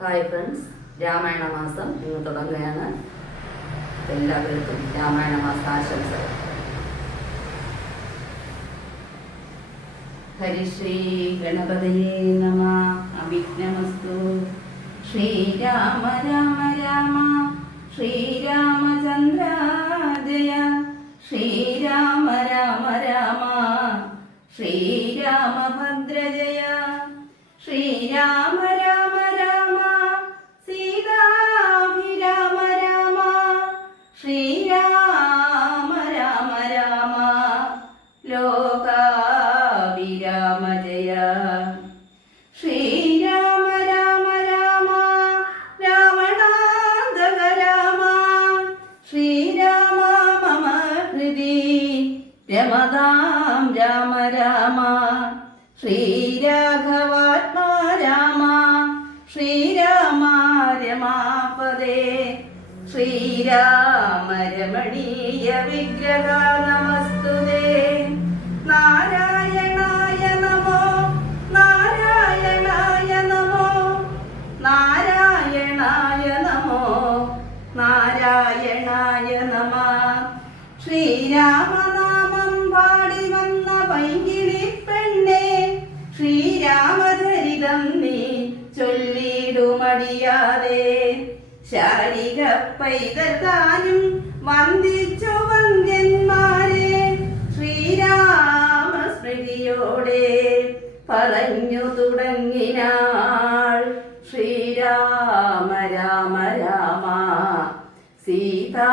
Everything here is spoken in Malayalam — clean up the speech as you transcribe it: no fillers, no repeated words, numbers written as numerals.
ഹായ് ഫ്രണ്ട്സ്, രാമായണ മാസം ഇന്ന് തുടങ്ങുകയാണ്. എല്ലാവർക്കും രാമായണ മാസ ആശംസകൾ. ഹരിശ്രീ ഗണപതയേ നമഃ. അവിഘ്നമസ്തു. ശ്രീരാമ രാമ രാമ ശ്രീരാമചന്ദ്ര ജയ. ശ്രീരാമ രാമ രാമ ശ്രീരാമഭദ്ര ജയ. ശ്രീരാമ രാമ രാമ സീതാഭിരാമ രാമ. ശ്രീരാമ രാമ രാമ ലോകാഭിരാമ ജയ. ശ്രീരാമ രാമ രാമ രാവണാന്തക രാമ. ശ്രീരാമ മമ ഹൃദി രമതാം രാമ രാമ. ശ്രീരാഘവാത്മാ രാമ. ശ്രീരാമ രമാപദേ. ശ്രീരാമ രമണീയ വിഗ്രഹ നമസ്തുതേ. നാരായണായ നമോ നാരായണായ നമോ നാരായണായ നമോ നാരായണായ നമഃ. ശ്രീരാമനാമം പാടി വന്ന പൈങ്കിളി പെണ്ണേ, ശ്രീരാമചരിതം നീ ചൊല്ലിടുമടിയാതെ. ശാരിക പൈതത്താനും വന്ദിച്ചു വന്ദ്യന്മാരെ. ശ്രീരാമ സ്മൃതിയോടെ പറഞ്ഞു തുടങ്ങിനാൾ. ശ്രീരാമ രാമ രാമ സീതാ